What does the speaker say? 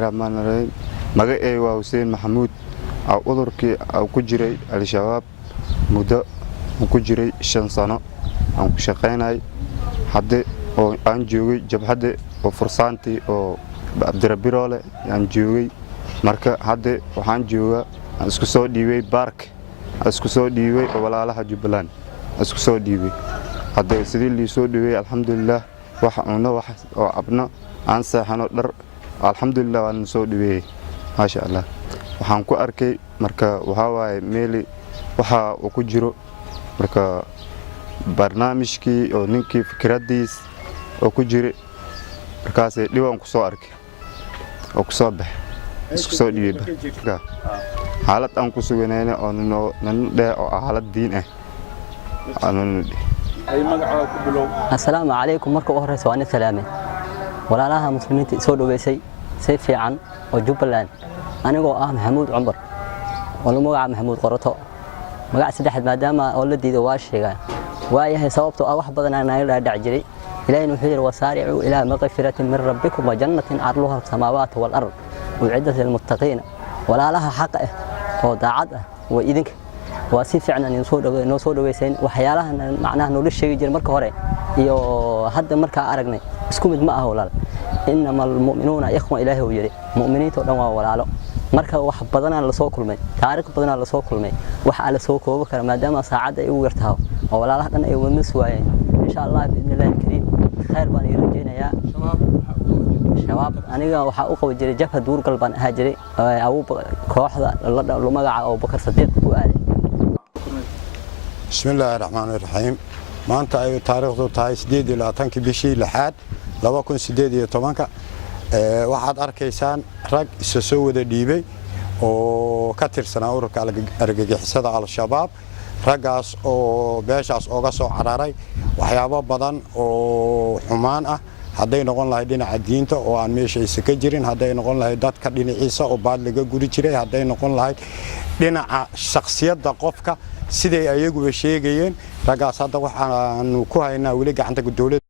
الرحمن الرحيم magacay waa Hussein Maxamuud oo udurkii ku jiray al-shabaab muddo ku jiray 5 sano aan ku shaqeynay hadda oo aan joogay jabhada oo fursaantii oo Abdirabbiroole aan joogay marka hadda waxaan joogaa isku soo dhiibay bark isku soo dhiibay walaalaha Jubbaland isku soo dhiibay hadda sidii lii soo dhiibay alxamdulillah waxa oo abna aan saxano dhar alxamdulillah waan soo dhiibay ما شاء الله waxaan ku arkay marka waxa waay meel waxa uu ku jiro marka barnaamijkii oo ninkii fikradiis oo ku jiray markaas dhiwan ku soo arkay oo ku soo baxay isku soo dhiibay xaalad aan ku suganayna oo nan dheer oo xaalad diin ah ay magaca ku bilow assalaamu calaykum marka ugu horeysa waan salaamay walaalaha muslimiinta soo dhaweysay si fiican oo Jubbaland anigoo ah Maxamuud Cumar oo la magaca Maxamuud Qoroto magaca saddexaad maadaama oo la diido waa sheegan waayahay sababtoo ah wax badan aan la dhac jiray ilaahayna wuxuu yiri wasaari'u ila maghfiratin min rabbikum wa jannatin 'arduha as-samawati wal ard u'iddat lil muttaqiin walaalaha xaq ah oo daacad ah waa idinka waa si fiican in soo dhaweyseen waxyaalaha macnaha nolol sheegi jiray marka hore iyo hadda marka aragnay isku mid ma aha walaal إنما المؤمنون إخوة إلهي ويري مؤمنين تودوا ولاalo marka wax badan la soo kulmay taariikh badan la soo kulmay waxa la soo koobo kara maadaama saacada ay u yartahay oo walaalaha dhan ay wada suwaayeen insha Allah biidnillaahi kariim khayr baan rajaynayaa shabaab aniga waxa uu qabo jiray jabhad duur galban ahaa jiray awu kooxda la magaca oo Bakar Sadiq ku aaday bismillaahir rahmaanir rahiim maanta ay taariikhdu tahay 28 bishii 6 2018 waxaad arkaysaan rag isa soo wada dhiibay oo ka tirsanaa ururka argagixisada al-shabaab ragaas oo beeshaas ooga soo cararay waxyaabo badan oo xumaan ah haday noqon lahayd dhinaca diinta oo aan meeshiisa ka jirin haday noqon lahayd dadka dhinaciisa oo baad laga guri jiray haday noqon lahayd dhinaca shakhsiyadda qofka sidii ayagu sheegayeen ragaas hadda waxaan ku haynaa wali gacanta dawladda